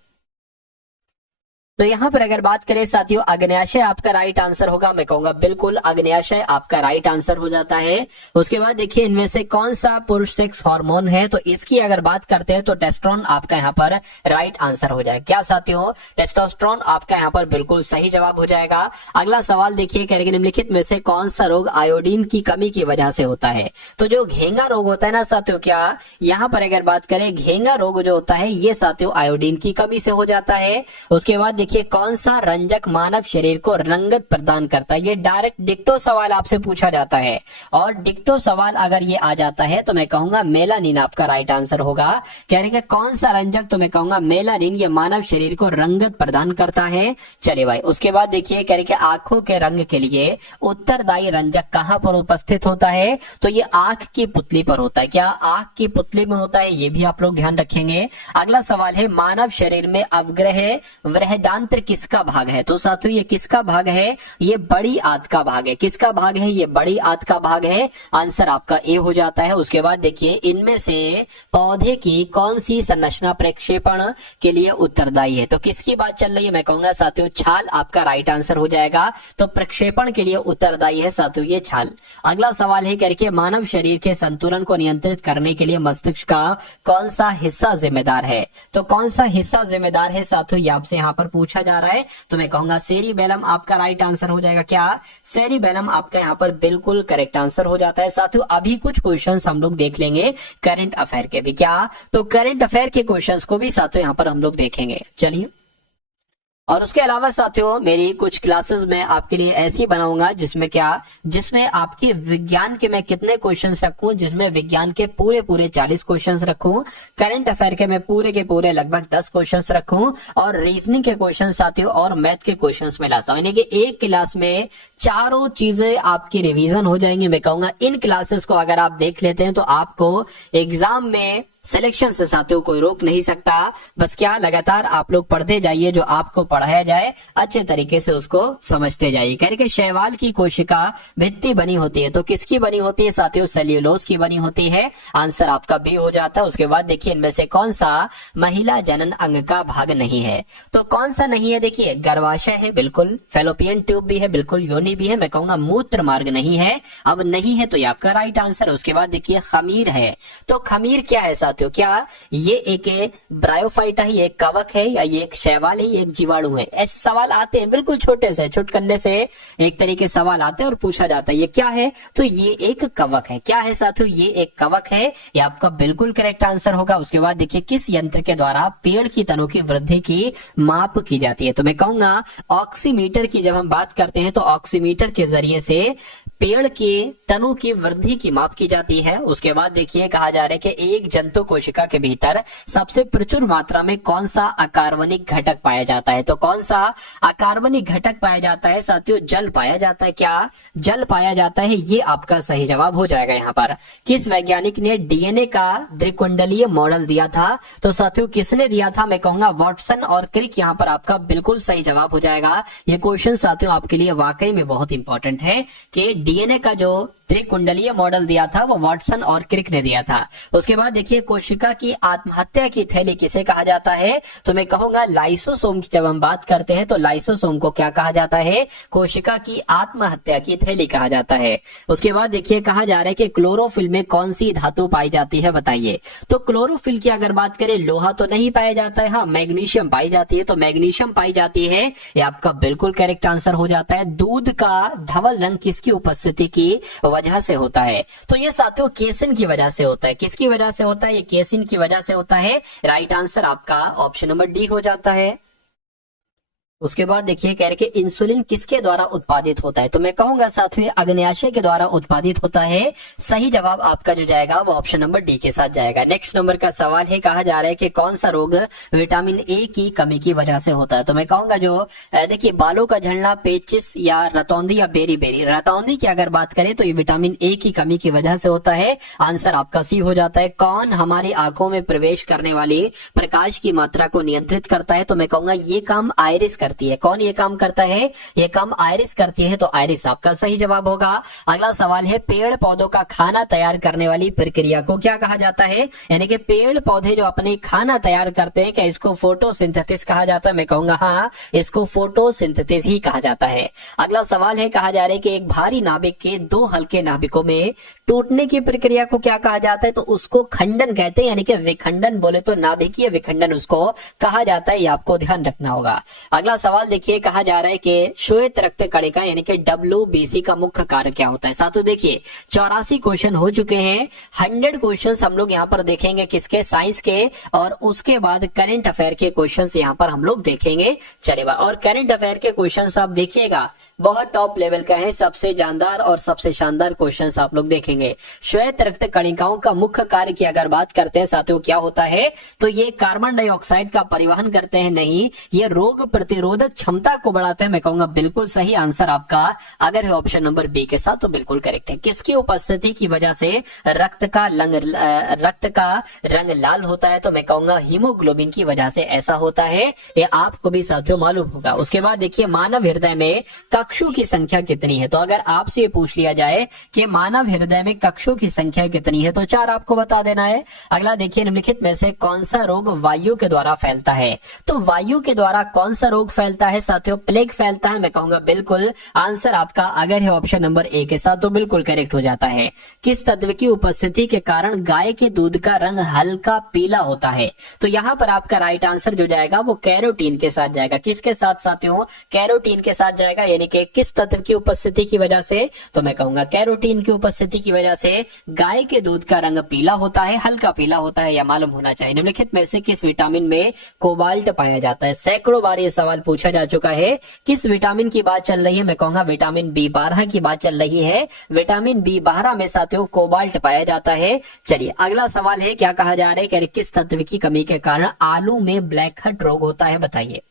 तो यहाँ पर अगर बात करें साथियों अग्न्याशय आपका राइट आंसर होगा। मैं कहूंगा बिल्कुल अग्न्याशय आपका राइट आंसर हो जाता है। उसके बाद देखिए इनमें से कौन सा पुरुष सेक्स हार्मोन है। तो इसकी अगर बात करते हैं तो टेस्टोस्टेरोन आपका यहाँ पर राइट आंसर हो जाएगा। क्या साथियों, टेस्टोस्टेरोन आपका यहाँ पर बिल्कुल सही जवाब हो जाएगा। अगला सवाल देखिए कह रहे निम्नलिखित में से कौन सा रोग आयोडीन की कमी की वजह से होता है। तो जो घेंगा रोग होता है ना साथियों, क्या यहाँ पर अगर बात करें घेंगा रोग जो होता है ये साथियों आयोडीन की कमी से हो जाता है। उसके बाद देखिए कौन सा रंजक मानव शरीर को रंगत प्रदान करता है। ये डायरेक्ट डिक्टो सवाल आपसे पूछा जाता है और डिक्टो सवाल अगर ये आ जाता है तो मैं कहूंगा मेलानिन आपका राइट आंसर होगा। कह रहे कौन सा रंजक, तो मैं कहूंगा मेलानिन, ये मानव शरीर को रंगत प्रदान करता है। चलिए भाई उसके बाद देखिए कह रहे आंखों के रंग के लिए उत्तरदायी रंजक कहां पर उपस्थित होता है। तो ये आंख की पुतली पर होता है। क्या आंख की पुतली में होता है, ये भी आप लोग ध्यान रखेंगे। अगला सवाल है मानव शरीर में अवग्रह वृहदांत्र किसका भाग है। तो साथियों ये किसका भाग है, ये बड़ी आंत का भाग है। किसका भाग है, ये बड़ी आंत का भाग है। आंसर आपका ए हो जाता है। उसके बाद देखिए इनमें से पौधे की कौन सी संरचना प्रक्षेपण के लिए उत्तरदायी है। तो किसकी बात चल रही है, मैं कहूंगा साथियों छाल आपका राइट आंसर हो जाएगा। तो प्रक्षेपण के लिए उत्तरदायी है साथियों ये छाल। अगला सवाल है करके मानव शरीर के संतुलन को नियंत्रित करने के लिए मस्तिष्क का कौन सा हिस्सा जिम्मेदार है। तो कौन सा हिस्सा जिम्मेदार है साथियों, ये आपसे यहाँ पर पूछा जा रहा है। तो मैं कहूंगा सेरिबेलम आपका राइट आंसर हो जाएगा। क्या सेरिबेलम आपका यहाँ पर बिल्कुल करेक्ट आंसर हो जाता है। साथियों अभी कुछ क्वेश्चंस हम लोग देख लेंगे करंट अफेयर के भी। क्या, तो करंट अफेयर के क्वेश्चंस को भी साथियों यहाँ पर हम लोग देखेंगे। चलिए और उसके अलावा साथियों मेरी कुछ क्लासेस में आपके लिए ऐसी बनाऊंगा जिसमें आपके विज्ञान के मैं कितने क्वेश्चंस रखूं, जिसमें विज्ञान के पूरे 40 क्वेश्चंस रखूं, करंट अफेयर के मैं पूरे के पूरे लगभग 10 क्वेश्चंस रखूं और रीजनिंग के क्वेश्चन साथियों और मैथ के क्वेश्चंस में लाता हूं। यानी कि एक क्लास में चारों चीजें आपकी रिवीजन हो जाएंगी। मैं कहूंगा इन क्लासेस को अगर आप देख लेते हैं तो आपको एग्जाम में सिलेक्शन से साथियों कोई रोक नहीं सकता। बस क्या लगातार आप लोग पढ़ते जाइए, जो आपको पढ़ाया जाए अच्छे तरीके से उसको समझते जाइए। करके शैवाल की कोशिका भित्ति बनी होती है, तो किसकी बनी होती है साथियों? सेल्यूलोज की बनी होती है। आंसर आपका बी हो जाता है। उसके बाद देखिए इनमें से कौन सा महिला जनन अंग का भाग नहीं है? तो कौन सा नहीं है? देखिए गर्भाशय है बिल्कुल, फेलोपियन ट्यूब भी है बिल्कुल, योनि भी है, मैं कहूंगा मूत्र मार्ग नहीं है। अब नहीं है तो ये आपका राइट आंसर। उसके बाद देखिए खमीर है, तो खमीर क्या है साथियों? क्या ये एक ब्रायोफाइटा है, ये एक कवक है, या ये एक शैवाल है, ये एक जीवाणु है? ऐसे सवाल आते हैं बिल्कुल छोटे से चुटकने से एक तरीके सवाल आते हैं और पूछा जाता है ये क्या है, तो ये एक कवक है। क्या है साथियों? ये एक कवक है। ये आपका बिल्कुल करेक्ट आंसर होगा। उसके बाद देखिए किस यंत्र के द्वारा पेड़ की तनों की वृद्धि की माप की जाती है? तो मैं कहूंगा ऑक्सीमीटर की जब हम बात करते हैं तो ऑक्सीमीटर के जरिए से पेड़ के तनों की वृद्धि की माप की जाती है। उसके बाद देखिए कहा जा रहा है कि एक जंतु कोशिका के भीतर सबसे प्रचुर मात्रा में कौन सा अकार्बनिक घटक पाया जाता है? तो कौन सा अकार्बनिक घटक पाया जाता है साथियों? जल पाया जाता है। क्या जल पाया जाता है? ये आपका सही जवाब हो जाएगा। यहाँ पर किस वैज्ञानिक ने डीएनए का द्विकुंडलीय मॉडल दिया था? तो साथियों किसने दिया था? मैं कहूंगा वाटसन और क्रिक। यहाँ पर आपका बिल्कुल सही जवाब हो जाएगा। ये क्वेश्चन साथियों आपके लिए वाकई में बहुत इंपॉर्टेंट है कि डीएनए का जो त्रिकुंडलीय मॉडल दिया था वो वाटसन और क्रिक ने दिया था। उसके बाद देखिए कोशिका की आत्महत्या की थैली किसे कहा जाता है? तो मैं कहूंगा लाइसोसोम की जब हम बात करते हैं तो लाइसोसोम को क्या कहा जाता है? कोशिका की आत्महत्या की थैली कहा जाता है। उसके बाद देखिए कहा जा रहा है कि क्लोरोफिल में कौन सी धातु पाई जाती है? बताइए। तो क्लोरोफिल की अगर बात करें लोहा तो नहीं पाया जाता है, हाँ मैग्नीशियम पाई जाती है, तो मैग्नीशियम पाई जाती है। ये आपका बिल्कुल करेक्ट आंसर हो जाता है। दूध का धवल रंग किसकी उपस्थिति की वजह से होता है? तो ये साथियों केसिन की वजह से होता है। किसकी वजह से होता है? ये केसिन की वजह से होता है। राइट आंसर आपका ऑप्शन नंबर डी हो जाता है। उसके बाद देखिए कह रहे कि इंसुलिन किसके द्वारा उत्पादित होता है? तो मैं कहूंगा साथियों अग्न्याशय के द्वारा उत्पादित होता है। सही जवाब आपका जो जाएगा वो ऑप्शन नंबर डी के साथ जाएगा। नेक्स्ट नंबर का सवाल है, कहा जा रहा है कि कौन सा रोग विटामिन ए की कमी की वजह से होता है? तो मैं कहूंगा जो देखिए बालों का झड़ना, पेचिस या रतौंधी या बेरी बेरी। रतौंधी की अगर बात करें तो ये विटामिन ए की कमी की वजह से होता है। आंसर आपका सी हो जाता है। कौन हमारी आंखों में प्रवेश करने वाली प्रकाश की मात्रा को नियंत्रित करता है? तो मैं कहूंगा ये काम आयरिस करती है। कौन ये काम करता है? ये काम आयरिस करती है, तो आयरिस आपका सही जवाब होगा। अगला सवाल है, पेड़ पौधों का खाना तैयार करने वाली प्रक्रिया को क्या कहा जाता है? यानी कि पेड़ पौधे जो अपने खाना तैयार करते हैं, क्या इसको फोटोसिंथेसिस कहा जाता है? मैं कहूंगा हाँ, इसको फोटोसिंथेसिस ही कहा जाता है। अगला सवाल है, कहा जा रहा है कि एक भारी नाभिक के दो हल्के नाभिकों में टूटने की प्रक्रिया को क्या कहा जाता है? तो उसको खंडन कहते हैं, यानी कि विखंडन बोले तो नाभिकीय विखंडन उसको कहा जाता है। ये आपको ध्यान रखना होगा। अगला सवाल देखिए, कहा जा रहा है कि श्वेत रक्त कणिका यानी कि WBC का मुख्य कार्य क्या होता है? साथियों देखिए 84 क्वेश्चन हो चुके हैं। 100 क्वेश्चन हम लोग यहाँ पर देखेंगे किसके? साइंस के, और उसके बाद करंट अफेयर के क्वेश्चन यहाँ पर हम लोग देखेंगे। चलेगा, और करंट अफेयर के क्वेश्चन आप देखिएगा बहुत टॉप लेवल का है, सबसे जानदार और सबसे शानदार क्वेश्चंस आप लोग देखेंगे। श्वेत रक्त कणिकाओं का मुख्य कार्य की अगर बात करते हैं साथियों क्या होता है? तो ये कार्बन डाइऑक्साइड का परिवहन करते हैं, नहीं ये रोग प्रतिरोधक क्षमता को बढ़ाते हैं। मैं कहूंगा बिल्कुल सही आंसर आपका अगर है ऑप्शन नंबर बी के साथ तो बिल्कुल करेक्ट है। किसकी उपस्थिति की वजह से रक्त का रंग लाल होता है? तो मैं कहूंगा हीमोग्लोबिन की वजह से ऐसा होता है। ये आपको भी साथियों मालूम होगा। उसके बाद देखिए मानव हृदय में कक्षों की संख्या कितनी है? तो अगर आपसे ये पूछ लिया जाए कि मानव हृदय में कक्षों की संख्या कितनी है तो 4 आपको बता देना है। अगला देखिए निम्नलिखित में से कौन सा रोग वायु के द्वारा फैलता है? तो वायु के द्वारा कौन सा रोग फैलता है साथियों? प्लेग फैलता है। मैं कहूंगा बिल्कुल आंसर आपका अगर है ऑप्शन नंबर ए के साथ तो बिल्कुल करेक्ट हो जाता है। किस तत्व की उपस्थिति के कारण गाय के दूध का रंग हल्का पीला होता है? तो यहाँ पर आपका राइट आंसर जो जाएगा वो कैरोटीन के साथ जाएगा। किसके साथ साथियों? कैरोटीन के साथ जाएगा। यानी कि किस तत्व की उपस्थिति की वजह से? तो मैं कहूंगा कैरोटीन की उपस्थिति की वजह से गाय के दूध का रंग पीला होता है, हल्का पीला होता है, या मालूम होना चाहिए। निम्नलिखित में से किस विटामिन में कोबाल्ट पाया जाता है? सैकड़ों बार ये सवाल पूछा जा चुका है। किस विटामिन की बात चल रही है? मैं कहूंगा विटामिन B12 की बात चल रही है। विटामिन B12 में साथियों कोबाल्ट पाया जाता है। चलिए अगला सवाल है, क्या कहा जा रहा है कि किस तत्व की कमी के कारण आलू में ब्लैक हट रोग होता है? बताइए।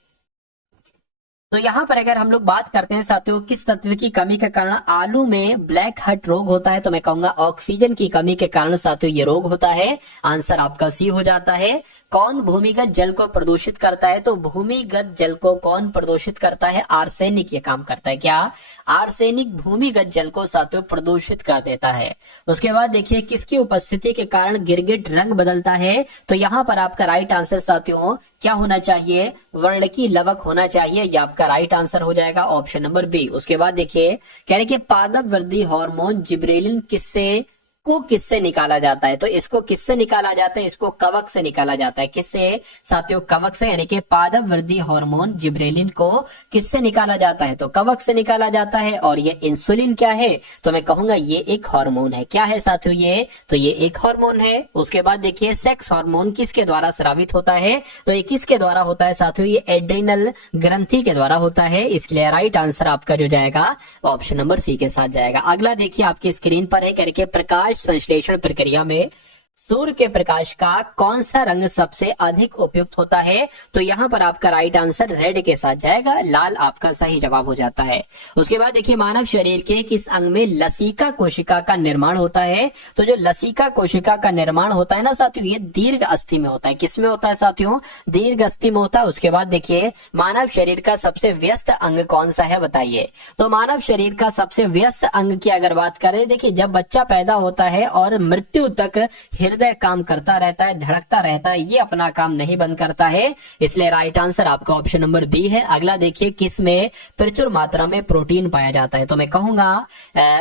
तो यहाँ पर अगर हम लोग बात करते हैं साथियों किस तत्व की कमी के कारण आलू में ब्लैक हर्ट रोग होता है, तो मैं कहूंगा ऑक्सीजन की कमी के कारण साथियों ये रोग होता है। आंसर आपका सी हो जाता है। कौन भूमिगत जल को प्रदूषित करता है, तो भूमिगत जल को कौन प्रदूषित करता है, आर्सेनिक ये काम करता है। क्या आर्सेनिक भूमिगत जल को साथियों प्रदूषित कर देता है। उसके बाद देखिए किसकी उपस्थिति के कारण गिरगिट रंग बदलता है, तो यहाँ पर आपका राइट आंसर साथियों क्या होना चाहिए, वर्णकी लवक होना चाहिए। ये आपका राइट आंसर हो जाएगा ऑप्शन नंबर बी। उसके बाद देखिए कह रहे कि पादप वृद्धि हार्मोन जिब्रेलिन किससे निकाला जाता है, तो इसको किससे निकाला जाता है, इसको कवक से निकाला जाता है। किससे साथियों, कवक से, यानी कि पादप वृद्धि हार्मोन जिब्रेलिन को किससे निकाला जाता है, तो कवक से निकाला जाता है। और ये इंसुलिन क्या है, तो मैं कहूंगा ये एक हार्मोन है। क्या है साथियों ये, तो ये एक हार्मोन है। उसके बाद देखिए सेक्स हार्मोन किसके द्वारा स्रावित होता है, तो ये किसके द्वारा होता है साथियों, ये एड्रिनल ग्रंथि के द्वारा होता है। इसलिए राइट आंसर आपका जो जाएगा ऑप्शन नंबर सी के साथ जाएगा। अगला देखिए आपकी स्क्रीन पर है, कह रहे प्रकाश संश्लेषण प्रक्रिया में सूर्य के प्रकाश का कौन सा रंग सबसे अधिक उपयुक्त होता है, तो यहां पर आपका राइट आंसर रेड के साथ जाएगा, लाल आपका सही जवाब हो जाता है। उसके बाद देखिए मानव शरीर के किस अंग में लसिका कोशिका का निर्माण होता है, तो जो लसिका कोशिका का निर्माण होता है ना साथियों, ये दीर्घ अस्थि में होता है। किसमें होता है साथियों, दीर्घ अस्थि में होता है। उसके बाद देखिए मानव शरीर का सबसे व्यस्त अंग कौन सा है बताइए, तो मानव शरीर का सबसे व्यस्त अंग की अगर बात करें, देखिए जब बच्चा पैदा होता है और मृत्यु तक हृदय काम करता रहता है, धड़कता रहता है, ये अपना काम नहीं बंद करता है। इसलिए राइट आंसर आपका ऑप्शन नंबर बी है। अगला देखिए किस में प्रचुर मात्रा में प्रोटीन पाया जाता है, तो मैं कहूंगा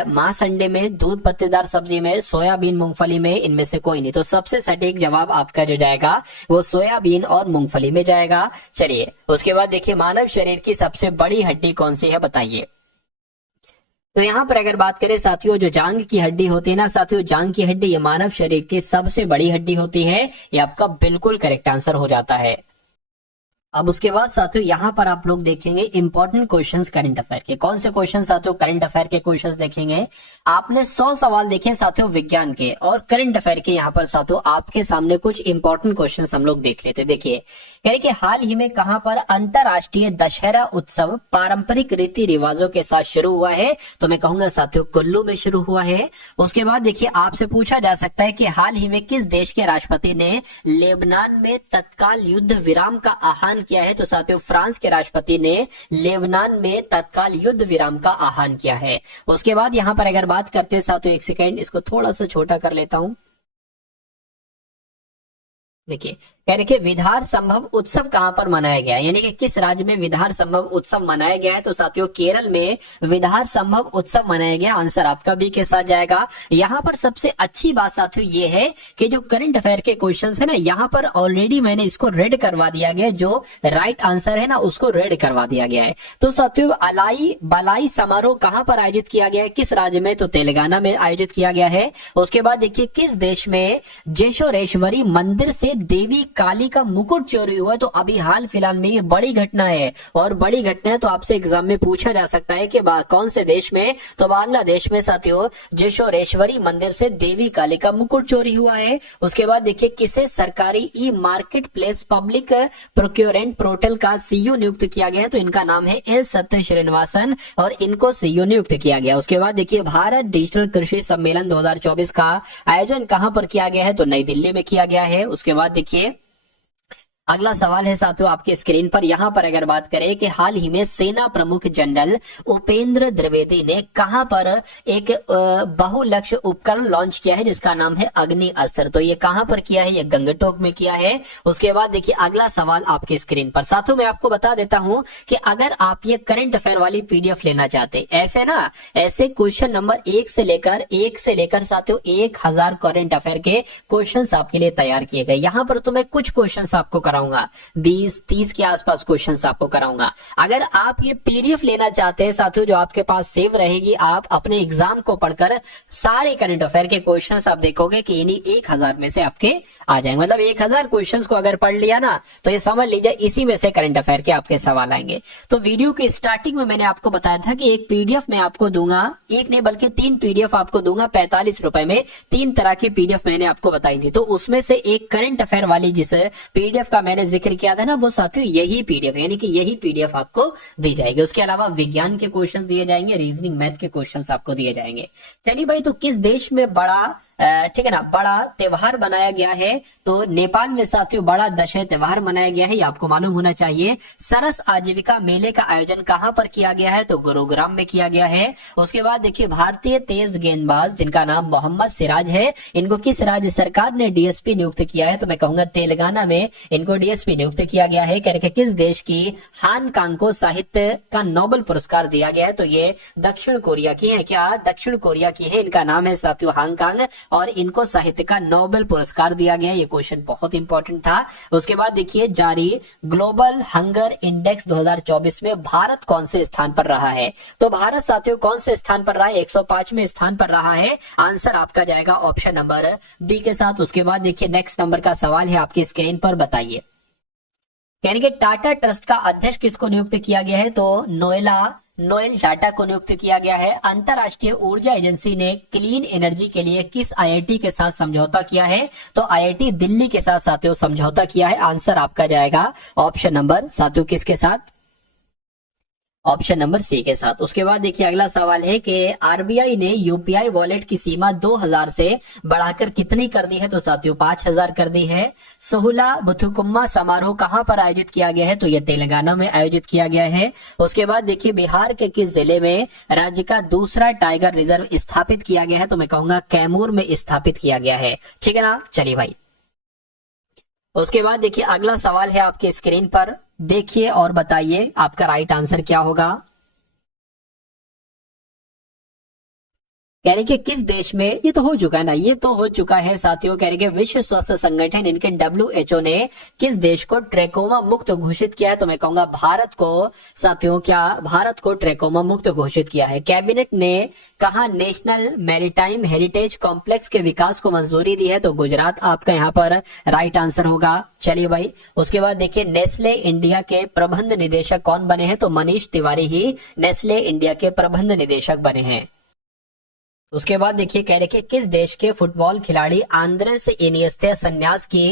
मांस अंडे में, दूध पत्तेदार सब्जी में, सोयाबीन मूंगफली में, इनमें से कोई नहीं। तो सबसे सटीक जवाब आपका जो जाएगा वो सोयाबीन और मूंगफली में जाएगा। चलिए उसके बाद देखिए मानव शरीर की सबसे बड़ी हड्डी कौन सी है बताइए, तो यहाँ पर अगर बात करें साथियों जो जांग की हड्डी होती है ना साथियों, जांग की हड्डी ये मानव शरीर की सबसे बड़ी हड्डी होती है। ये आपका बिल्कुल करेक्ट आंसर हो जाता है। अब उसके बाद साथियों यहाँ पर आप लोग देखेंगे इंपॉर्टेंट क्वेश्चंस करंट अफेयर के। कौन से क्वेश्चन साथियों, करंट अफेयर के क्वेश्चंस देखेंगे। आपने 100 सवाल देखे साथियों विज्ञान के और करंट अफेयर के। यहाँ पर साथियों आपके सामने कुछ इंपॉर्टेंट क्वेश्चंस हम लोग देख लेते। देखिए कह रहे कि हाल ही में कहां पर अंतरराष्ट्रीय दशहरा उत्सव पारंपरिक रीति रिवाजों के साथ शुरू हुआ है, तो मैं कहूंगा साथियों कुल्लू में शुरू हुआ है। उसके बाद देखिए आपसे पूछा जा सकता है कि हाल ही में किस देश के राष्ट्रपति ने लेबनान में तत्काल युद्ध विराम का आह्वान किया है, तो साथियों फ्रांस के राष्ट्रपति ने लेबनान में तत्काल युद्ध विराम का आह्वान किया है। उसके बाद यहां पर अगर बात करते हैं साथियों, एक सेकेंड इसको थोड़ा सा छोटा कर लेता हूं। देखिए कह रहे विधार संभव उत्सव कहां पर मनाया गया है, यानी कि किस राज्य में विधार संभव उत्सव मनाया गया है, तो साथियों केरल में विधार संभव उत्सव मनाया गया। आंसर आपका बी के साथ जाएगा। यहाँ पर सबसे अच्छी बात साथियों ये है कि जो करंट अफेयर के क्वेश्चंस है ना, यहाँ पर ऑलरेडी मैंने इसको रेड करवा दिया गया, जो राइट आंसर है ना उसको रेड करवा दिया गया है। तो साथियों अलाई बलाई समारोह कहां पर आयोजित किया गया है, किस राज्य में, तो तेलंगाना में आयोजित किया गया है। उसके बाद देखिए किस देश में जेशोरेश्वरी मंदिर से देवी काली का मुकुट चोरी हुआ है, तो अभी हाल फिलहाल में ये बड़ी घटना है और बड़ी घटना है, तो आपसे एग्जाम में पूछा जा सकता है कि कौन से देश में, तो बांग्लादेश में साथियों जेशोरेश्वरी मंदिर से देवी काली का मुकुट चोरी हुआ है। उसके बाद देखिए किसे सरकारी ई मार्केट प्लेस पब्लिक प्रोक्योरेंट पोर्टल का सीईओ नियुक्त किया गया है, तो इनका नाम है एल सत्य श्रीनिवासन और इनको सीईओ नियुक्त किया गया। उसके बाद देखिए भारत डिजिटल कृषि सम्मेलन 2024 का आयोजन कहां पर किया गया है, तो नई दिल्ली में किया गया है। उसके बाद देखिए अगला सवाल है साथियों आपके स्क्रीन पर। यहां पर अगर बात करें कि हाल ही में सेना प्रमुख जनरल उपेंद्र द्विवेदी ने कहां पर एक बहुलक्ष्य उपकरण लॉन्च किया है जिसका नाम है अग्नि अस्त्र, तो ये कहां पर किया है, ये गंगटोक में किया है। उसके बाद देखिए अगला सवाल आपके स्क्रीन पर। साथियों मैं आपको बता देता हूं कि अगर आप ये करंट अफेयर वाली पीडीएफ लेना चाहते, ऐसे क्वेश्चन नंबर 1 से लेकर साथियों 1000 करंट अफेयर के क्वेश्चन आपके लिए तैयार किए गए। यहाँ पर तो मैं कुछ क्वेश्चन आपको कराऊंगा, 20-30 के आसपास क्वेश्चंस आपको कराऊंगा। अगर आप ये पीडीएफ लेना चाहते हैं साथियों जो आपके पास सेव रहेगी, आप अपने एग्जाम को पढ़कर सारे करंट अफेयर के क्वेश्चंस आप देखोगे कि इन्हीं 1000 में से आपके आ जाएंगे। मतलब 1000 क्वेश्चंस को अगर पढ़ लिया ना तो ये समझ लीजिए इसी में से करंट अफेयर के आपके सवाल आएंगे। तो वीडियो की स्टार्टिंग में मैंने आपको बताया था कि एक पीडीएफ मैं आपको दूंगा, एक नहीं बल्कि 3 पीडीएफ आपको दूंगा 45 रुपए में। 3 तरह की पीडीएफ मैंने आपको बताई थी, तो उसमें से एक करंट अफेयर वाली जिस पीडीएफ का मैंने जिक्र किया था ना, वो साथियों यही पीडीएफ, यानी कि यही पीडीएफ आपको दी जाएगी। उसके अलावा विज्ञान के क्वेश्चंस दिए जाएंगे, रीजनिंग मैथ के क्वेश्चंस आपको दिए जाएंगे। चलिए भाई, तो किस देश में बड़ा ठीक है ना, बड़ा त्योहार बनाया गया है? तो नेपाल में साथियों बड़ा दशहरा त्योहार मनाया गया है, ये आपको मालूम होना चाहिए। सरस आजीविका मेले का आयोजन कहां पर किया गया है? तो गुरुग्राम में किया गया है। उसके बाद देखिए, भारतीय तेज गेंदबाज जिनका नाम मोहम्मद सिराज है, इनको किस राज्य सरकार ने डीएसपी नियुक्त किया है? तो मैं कहूंगा तेलंगाना में इनको डीएसपी नियुक्त किया गया है। कह किस देश की हान कांग को साहित्य का नोबेल पुरस्कार दिया गया है? तो ये दक्षिण कोरिया की है। क्या दक्षिण कोरिया की है? इनका नाम है साथियों हान कांग, और इनको साहित्य का नोबेल पुरस्कार दिया गया। ये क्वेश्चन बहुत इंपॉर्टेंट था। उसके बाद देखिए, जारी ग्लोबल हंगर इंडेक्स 2024 में भारत कौन से स्थान पर रहा है? तो भारत साथियों कौन से स्थान पर रहा है? 105वें स्थान पर रहा है। आंसर आपका जाएगा ऑप्शन नंबर बी के साथ। उसके बाद देखिए, नेक्स्ट नंबर का सवाल है आपकी स्क्रीन पर, बताइए। यानी कि टाटा ट्रस्ट का अध्यक्ष किसको नियुक्त किया गया है? तो नोएल टाटा को नियुक्त किया गया है। अंतरराष्ट्रीय ऊर्जा एजेंसी ने क्लीन एनर्जी के लिए किस आईआईटी के साथ समझौता किया है? तो आईआईटी दिल्ली के साथ साथियों समझौता किया है। आंसर आपका जाएगा ऑप्शन नंबर साथियों किसके साथ? ऑप्शन नंबर सी के साथ। उसके बाद देखिए, अगला सवाल है कि आरबीआई ने यूपीआई वॉलेट की सीमा 2000 से बढ़ाकर कितनी कर दी है? तो साथियों 5000 कर दी है। सोहुला बुथुकुम्मा समारोह कहां पर आयोजित किया गया है? तो यह तेलंगाना में आयोजित किया गया है। उसके बाद देखिए, बिहार के किस जिले में राज्य का दूसरा टाइगर रिजर्व स्थापित किया गया है? तो मैं कहूंगा कैमूर में स्थापित किया गया है। ठीक है ना। चलिए भाई, उसके बाद देखिए, अगला सवाल है आपके स्क्रीन पर, देखिए और बताइए आपका राइट आंसर क्या होगा। कह रहे कि किस देश में, ये तो हो चुका है ना, ये तो हो चुका है साथियों। कह रहे कि विश्व स्वास्थ्य संगठन इनके WHO ने किस देश को ट्रैकोमा मुक्त घोषित किया है? तो मैं कहूंगा भारत को साथियों, क्या भारत को ट्रैकोमा मुक्त घोषित किया है। कैबिनेट ने कहा नेशनल मैरीटाइम हेरिटेज कॉम्प्लेक्स के विकास को मंजूरी दी है? तो गुजरात आपका यहाँ पर राइट आंसर होगा। चलिए भाई, उसके बाद देखिए, नेस्ले इंडिया के प्रबंध निदेशक कौन बने हैं? तो मनीष तिवारी ही नेस्ले इंडिया के प्रबंध निदेशक बने हैं। उसके बाद देखिए, कह रहे कि किस देश के फुटबॉल खिलाड़ी आंद्रेस इनिएस्ता संन्यास की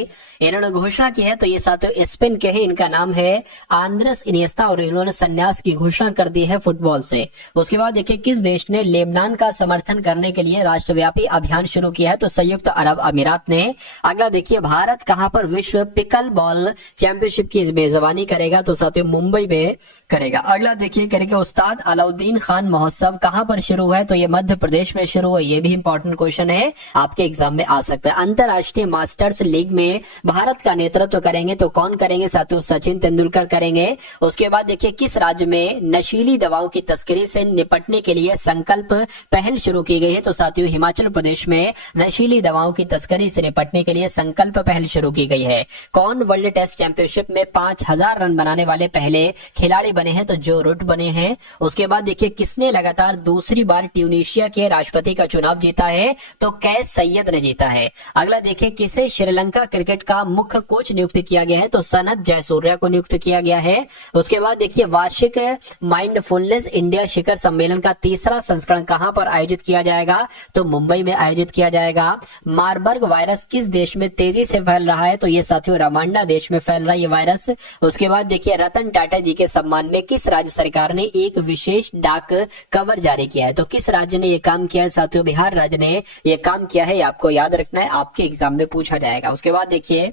इन्होंने घोषणा की है? तो ये साथियों स्पेन के हैं, इनका नाम है आंद्रेस इनिएस्ता, और इन्होंने संन्यास की घोषणा कर दी है फुटबॉल से। उसके बाद देखिए, किस देश ने लेबनान का समर्थन करने के लिए राष्ट्रव्यापी अभियान शुरू किया है? तो संयुक्त अरब अमीरात ने। अगला देखिए, भारत कहां पर विश्व पिकल बॉल चैंपियनशिप की मेजबानी करेगा? तो साथियों मुंबई में करेगा। अगला देखिए, करेगा उस्ताद अलाउद्दीन खान महोत्सव कहां पर शुरू है? तो ये मध्य प्रदेश में शुरू है। ये भी इंपॉर्टेंट क्वेश्चन है, आपके एग्जाम में आ सकता है। अंतरराष्ट्रीय मास्टर्स लीग में भारत का नेतृत्व करेंगे तो कौन करेंगे साथियों? सचिन तेंदुलकर करेंगे। उसके बाद देखिए, किस राज्य में नशीली दवाओं की तस्करी से निपटने के लिए संकल्प पहल शुरू की गई है? तो साथियों हिमाचल प्रदेश में नशीली दवाओं की तस्करी से निपटने के लिए संकल्प पहल शुरू की गई है। कौन वर्ल्ड टेस्ट चैंपियनशिप में 5000 रन बनाने वाले पहले खिलाड़ी बने हैं? तो जो रूट बने हैं। उसके बाद देखिए, किसने लगातार दूसरी बार ट्यूनीशिया के राष्ट्रपति का चुनाव जीता है? तो कैस सैयद ने जीता है। अगला देखिए, किसे श्रीलंका क्रिकेट का मुख्य कोच नियुक्त किया गया है? तो सनत जयसूर्या को नियुक्त किया गया है। उसके बाद देखिए, वार्षिक माइंडफुलनेस इंडिया शिखर सम्मेलन का तीसरा संस्करण कहां पर आयोजित किया जाएगा? तो मुंबई में आयोजित किया जाएगा। मारबर्ग वायरस किस देश में तेजी से फैल रहा है? तो ये साथियों रवांडा देश में फैल रहा है ये वायरस। उसके बाद देखिए, रतन टाटा जी के सम्मान में किस राज्य सरकार ने एक विशेष डाक कवर जारी किया है? तो किस राज्य ने यह काम किया है साथियों? बिहार राज्य ने यह काम किया है। आपको याद रखना है, आपके एग्जाम में पूछा जाएगा। उसके बाद देखिए,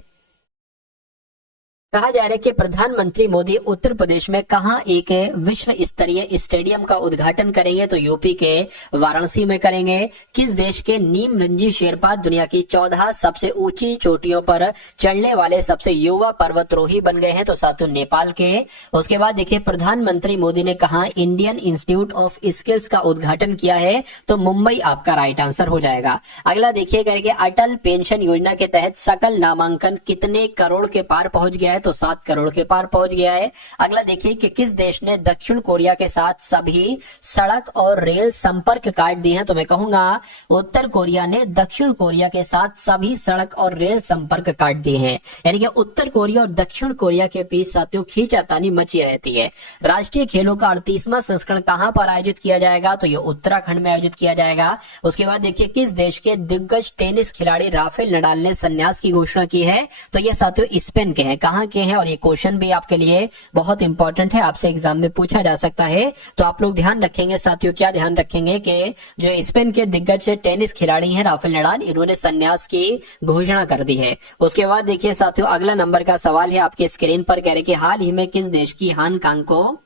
कहा जा रहा है कि प्रधानमंत्री मोदी उत्तर प्रदेश में कहां एक विश्व स्तरीय स्टेडियम का उद्घाटन करेंगे? तो यूपी के वाराणसी में करेंगे। किस देश के नीम रंजी शेरपा दुनिया की 14 सबसे ऊंची चोटियों पर चढ़ने वाले सबसे युवा पर्वतरोही बन गए हैं? तो साथियों नेपाल के। उसके बाद देखिए, प्रधानमंत्री मोदी ने कहा इंडियन इंस्टीट्यूट ऑफ स्किल्स का उद्घाटन किया है? तो मुंबई आपका राइट आंसर हो जाएगा। अगला देखिएगा कि अटल पेंशन योजना के तहत सकल नामांकन कितने करोड़ के पार पहुंच गया है? तो 7 करोड़ के पार पहुंच गया है। अगला देखिए कि किस देश ने दक्षिण कोरिया के साथ सभी सड़क और रेल संपर्क काट दिए हैं? तो मैं कहूंगा उत्तर कोरिया ने दक्षिण कोरिया के साथ सभी सड़क और रेल संपर्क काट दिए हैं। यानी कि उत्तर कोरिया और दक्षिण कोरिया के बीच साथियों खींचातानी मची रहती है। राष्ट्रीय खेलों का 38वां संस्करण कहां पर आयोजित किया जाएगा? तो ये उत्तराखंड में आयोजित किया जाएगा। उसके बाद देखिए, किस देश के दिग्गज टेनिस खिलाड़ी राफेल नडाल ने संन्यास की घोषणा की है? तो ये साथियों स्पेन के हैं। कहां के हैं और ये क्वेश्चन भी आपके लिए बहुत इंपॉर्टेंट है, आपसे एग्जाम में पूछा जा सकता है। तो आप लोग ध्यान रखेंगे साथियों, क्या ध्यान रखेंगे कि जो स्पेन के दिग्गज टेनिस खिलाड़ी हैं राफेल नडाल, इन्होंने संन्यास की घोषणा कर दी है। उसके बाद देखिए साथियों, अगला नंबर का सवाल है आपके स्क्रीन पर, कह रहे कि हाल ही में किस देश की हान कांग को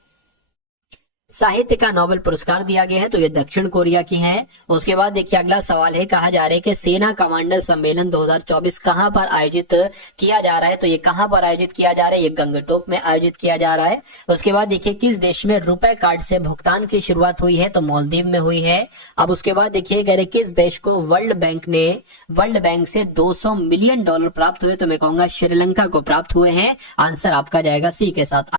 साहित्य का नोबेल पुरस्कार दिया गया है, तो ये दक्षिण कोरिया की है। उसके बाद देखिए अगला सवाल है, कहा जा रहा है कि सेना कमांडर सम्मेलन 2024 कहां पर आयोजित किया जा रहा है, तो ये कहां पर आयोजित किया जा रहा है, ये गंगटोक में आयोजित किया जा रहा है। उसके बाद देखिए किस देश में रुपए कार्ड से भुगतान की शुरुआत हुई है, तो मालदीव में हुई है। अब उसके बाद देखिए कह रहे किस देश को वर्ल्ड बैंक से $200 मिलियन प्राप्त हुए, तो मैं कहूंगा श्रीलंका को प्राप्त हुए हैं। आंसर आपका जाएगा सी के साथ।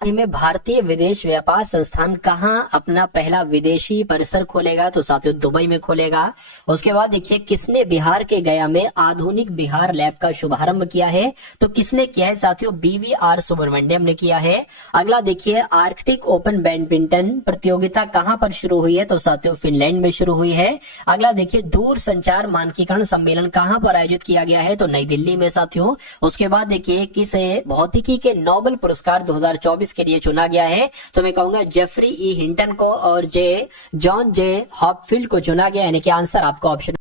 में भारतीय विदेश व्यापार संस्थान कहां अपना पहला विदेशी परिसर खोलेगा, तो साथियों दुबई में खोलेगा। उसके बाद देखिए किसने बिहार के गया में आधुनिक बिहार लैब का शुभारंभ किया है, तो किसने किया है साथियों, BVR सुब्रमण्यम ने किया है। अगला देखिए आर्कटिक ओपन बैडमिंटन प्रतियोगिता कहां पर शुरू हुई है, तो साथियों फिनलैंड में शुरू हुई है। अगला देखिए दूर संचार मानकीकरण सम्मेलन कहां पर आयोजित किया गया है, तो नई दिल्ली में साथियों। उसके बाद देखिए किसे भौतिकी के नोबेल पुरस्कार 2024 के लिए चुना गया है, तो मैं कहूंगा जेफरी ई हिंटन को और जॉन जे हॉपफील्ड को चुना गया, यानी कि आंसर आपका ऑप्शन